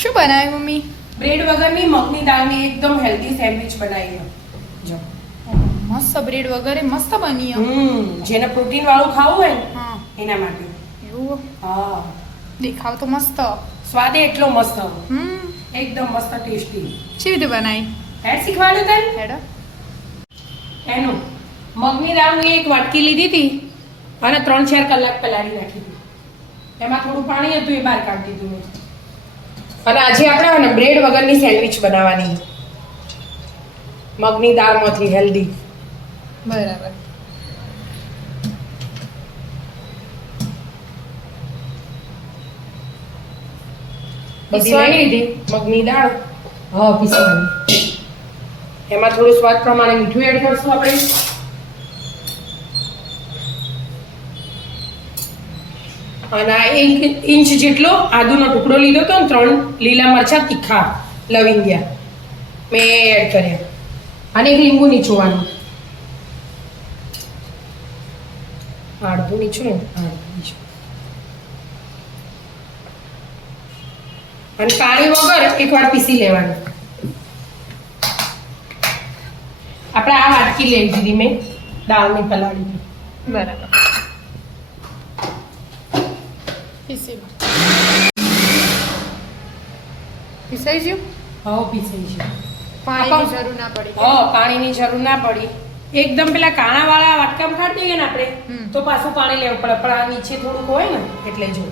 શું બનાવ્યું mummy? Bread વગરની મગની દાળની એકદમ હેલ્ધી સેન્ડવિચ બનાવી જો. મસ્ત બ્રેડ વગરે મસ્ત બની. જેને પ્રોટીન વાળું ખાવું હોય ને હા એના માટે. એવું? હા, દેખાવ તો મસ્ત. સ્વાદ એટલો મસ્ત, હમ એકદમ મસ્ત ટેસ્ટી. કેવી રીતે બનાવી? હેડ શીખવાડ્યું તને? હેડો. એનું મગની દાળની એક વાટકી લીધી હતી અને 3-4 કલાક પલાળી નાખી હતી. એમાં થોડું પાણી હતું, એ બહાર કાઢી દીધું મેં. અને આજે આપણે બ્રેડ વગરની સેન્ડવિચ બનાવવાની મગની દાળમાંથી હેલ્ધી. બરાબર. બધી લઈ લીધી મગની દાળ. હા, પીસવાની. એમાં થોડું સ્વાદ પ્રમાણે મીઠું એડ કરશું આપણે. અને 1 ઇંચ જેટલો આદુનો ટુકડો લીધો હતો ને 3 લીલા મરચાં તીખા લવિંગિયા મેં એડ કર્યા. અને 1 લીંબુ નીચોવાનું. અડધું નીચું ને અડધું નીચું. અને પાણી વગર એકવાર પીસી લેવાનું. આપણે આ વાટકી લઈ દીધી મેં દાળની પલાળી. બરાબર. પીસાઈ ગયું? હા, પીસાઈ છે. પાણીની જરૂર ના પડી. હા, પાણીની જરૂર ના પડી. એકદમ પેલા કાણા વાળા વાટકામાં કાઢી દઈએ ને આપણે તો પાછું પાણી લેવું પડે, પણ આ નીચે થોડુંક હોય ને એટલે જો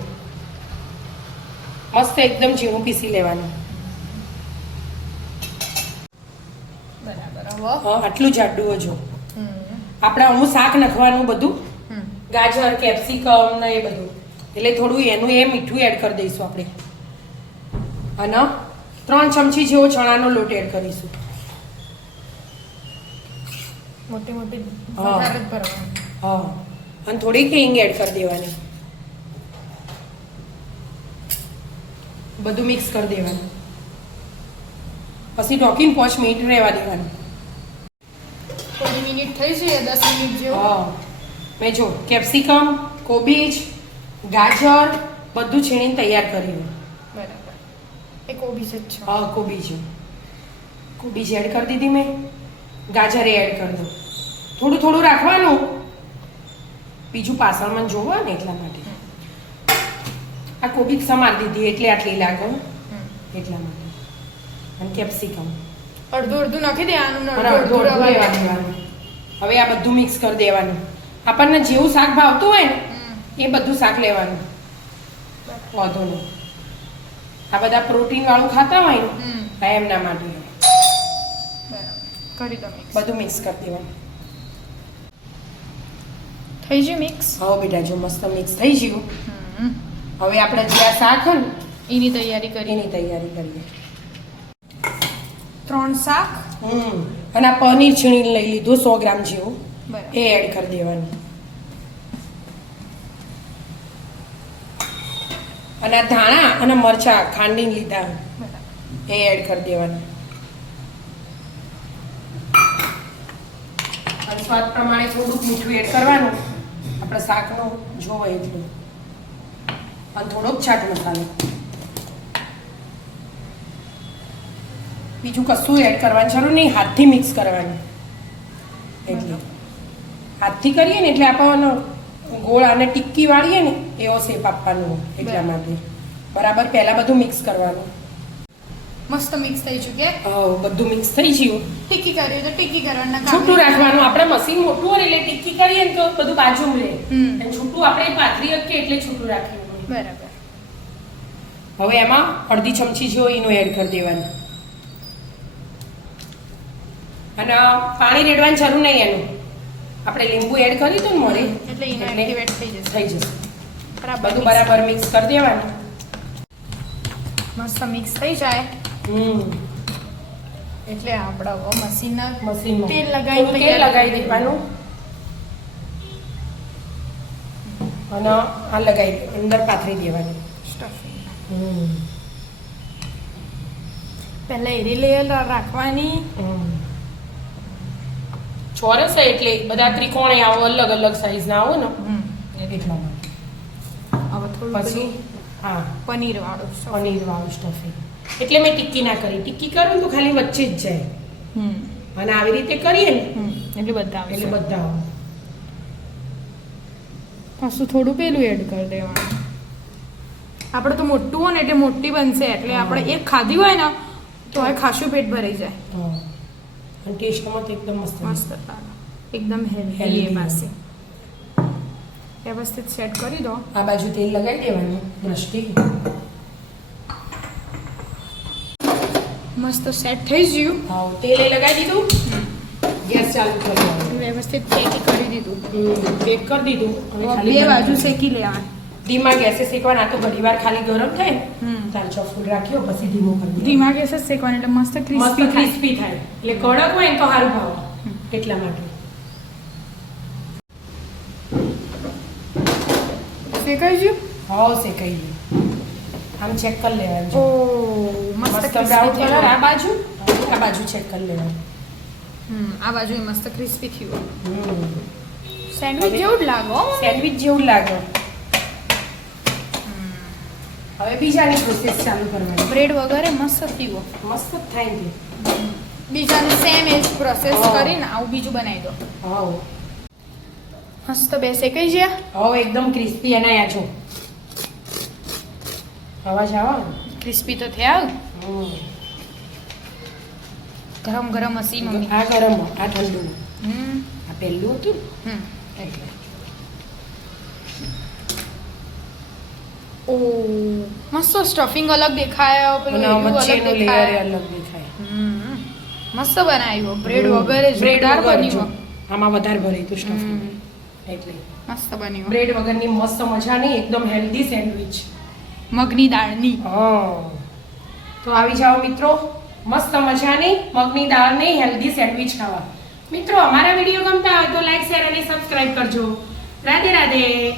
મસ્ત એકદમ ઝીણું પીસી લેવાનું. બરાબર. હા, આટલું જાડું જો. આપણે અમુક શાક નાખવાનું બધું, ગાજર, કેપ્સિકમ ને એ બધું, એટલે થોડું એનું એ મીઠું એડ કરી દઈશું આપણે. અને 3 ચમચી જેવો ચણાનો લોટ એડ કરીશું. મોટી મોટી હા. વધારે જ ભરવાની. હા, અને થોડીક હિંગ એડ કરી દેવાની. બધું મિક્સ કરી દેવાનું. પછી ઢોકીને 5 મિનિટ રહેવા દેવાનું. થોડી મિનિટ થઈ છે, 10 મિનિટ જેવું. હા, મેં જો કેપ્સિકમ, કોબીજ, ગાજર બધું છીણીને તૈયાર કર્યું. બરાબર. એ કોબીજ જ છે. હા, કોબીજ એડ કરી દીધી મેં. ગાજર એડ કરી દો. થોડું થોડું રાખવાનું, બીજું પાછળમાં જોવા ને એટલા માટે. આ કોબીજ સમાર દીધી એટલે આટલી લાગે એટલા માટે. અને કેપ્સિકમ અડધું અડધું નાખી દેવાનું ને અને અડધું અડધું રહેવા દેવાનું. હવે આ બધું મિક્સ કરી દેવાનું. આપણને જેવું શાક ભાવતું હોય ને એ બધું શાક લેવાનું, વાંધો નહીં. આ બધા પ્રોટીન વાળું ખાતા હોય ને આ એમના માટે. કરી દો મિક્સ. બધું મિક્સ કરી દેવાનું. થઈ ગયું મિક્સ? હવે બેટા જો મસ્ત મિક્સ થઈ ગયું. હવે આપણે જે આ શાક હોય ને એની તૈયારી કરી. એની તૈયારી કરીએ. 3 શાક. અને આ પનીર છીણીને લઈ લીધું 100 ગ્રામ જેવું, બરાબર. એ એડ કરી દેવાનું. અને આ ધાણા અને મરચાં ખાંડીને લીધા બરાબર. એ એડ કરી દેવાના. અને સ્વાદ પ્રમાણે થોડુંક મીઠું એડ કરવાનું, આપણે શાકનું જોવો એટલું. અને થોડોક ચાટ મસાલો. બીજું કશું એડ કરવાની જરૂર નહીં, હાથથી મિક્સ કરવાનું. એટલે હાથથી કરીએ ને એટલે આપણને ગોળ અને ટિક્કી વાળીએ ને એવો શેપ આપવાનો એટલા માટે. બરાબર પહેલા બધું મિક્સ કરવાનું. મસ્ત મિક્સ થઈ ચૂકે. બધું મિક્સ થઈ ગયું. ટિક્કી કરીએ તો ટિક્કી કરવાના કામ. છૂટું રાખવાનું. આપણે મશીન મોટું હોય એટલે ટિક્કી કરીએ ને તો બધું બાજુમાં રહે. અને છૂટું આપણે પાથરી શકીએ એટલે છૂટું રાખવાનું. બરાબર. હવે એમાં અડધી ચમચી જેવો એનું એડ કરી દેવાનું. અને પાણી રેડવાની જરૂર નહીં એનું. આપણે લીંબુ એડ કરી દઉં ને મોરે એટલે એનો એક્ટિવેટ થઈ જશે. થઈ જશે. બરાબર. બધું બરાબર મિક્સ કરી દેવાનું. મસ્ત મિક્સ થઈ જાય એટલે આપણે મશીનમાં તેલ લગાવી દેવાનું. અને આ લગાવી અંદર પાથરી દેવાનું. સ્ટફિંગ પહેલા એરી લેયર રાખવાની. ચોરસ એટલે બધા ત્રિકોણે આવો, અલગ અલગ સાઈઝના આવો ને એટલા માટે. હવે થોડું પછી હા પનીર વાળું સ્ટફિંગ. એટલે મેં ટિક્કી ના કરી. ટિક્કી કરું તો ખાલી વચ્ચે જ જાય, અને આવી રીતે કરીએ ને એટલે બધા એટલે બધા આવે. પાછું થોડું પેલું એડ કરી દેવાનું. આપણે તો મોટું હોય ને એટલે મોટી બનશે, એટલે આપણે એક ખાધી હોય ને તો હવે ખાસું પેટ ભરાઈ જાય. હા, અને ટેસ્ટમાં તો એકદમ મસ્ત મસ્ત લાગે, એકદમ હેલ્ધી Healthy. પાસે વ્યવસ્થિત સેટ કરી દો. આ બાજુ તેલ લગાવી દેવાનું બ્રશથી. મસ્ત સેટ થઈ ગયું. હા, તેલ લગાવી દીધું, ગેસ ચાલુ કરી દેવાનું. વ્યવસ્થિત પેકી કરી દીધું. પેક કરી દીધું. હવે હવે ખાલી બે બંધ બાજુ કરી. શેકી લેવાનું. ધીમા ગેસે શેકવાના, તો ઘણી વાર ખાલી ગરમ થાય ને હમ. તાર ચોફૂલ રાખ્યો પછી ધીમો કરી દીધો. ધીમા ગેસે જ શેકવાનું એટલે મસ્ત મસ્ત ક્રિસ્પી થાય. ક્રિસ્પી થાય, એટલે કડક હોય ને તો સારું ભાવે, એટલા માટે. શેકાઈ ગયું. હાવ શેકાઈ ગયું. આમ ચેક કરી લેવાનું. ઓ મસ્ત મસ્ત crispy બ્રાઉન થયું. કલર આ બાજુ, આ બાજુ ચેક કરી લેવાનું. આ બાજુ મસ્ત ક્રિસ્પી થયું. હમ. સેન્ડવિચ જેવું જ લાગે હો. સેન્ડવિચ જેવું લાગે. હવે બીજાની પ્રોસેસ ચાલુ કરવાની. બ્રેડ વગેરે મસ્ત થયું. મસ્ત જ થાય ને. બીજાને સેમ એજ પ્રોસેસ હા. કરીને આવું બીજું બનાવી દો. હાવ મસ્ત બે શેકાઈ ગયા. હાવ એકદમ ક્રિસ્પી અને આ જો અવાજ આવે ને? ક્રિસ્પી તો થયા. હમ. ગરમ ગરમ હસી મમ્મી. આ ગરમ, આ ઠંડુ. હમ આ પહેલું હતું ને, હમ એટલે ઓ મસ્ત સ્ટફિંગ અલગ દેખાય, પેલું અને એનું વચ્ચેનું અલગ લેયર દેખાય. અલગ દેખાય. હમ મસ્ત બનાવ્યો. બ્રેડ વગેરે બ્રેડ જોરદાર વગર જો. બન્યું. આમાં વધારે ભરી તું સ્ટફિંગ, એટલે મસ્ત બન્યું. બ્રેડ વગરની મસ્ત મજાની એકદમ હેલ્ધી સેન્ડવિચ. મગની દાળની. હા, તો આવી જાઓ મિત્રો, મસ્ત મજાની મગની દાળની હેલ્ધી સેન્ડવિચ ખાવા. મિત્રો, અમારા વિડીયો ગમતા હોય તો લાઈક, શેર અને સબસ્ક્રાઇબ કરજો. રાધે રાધે.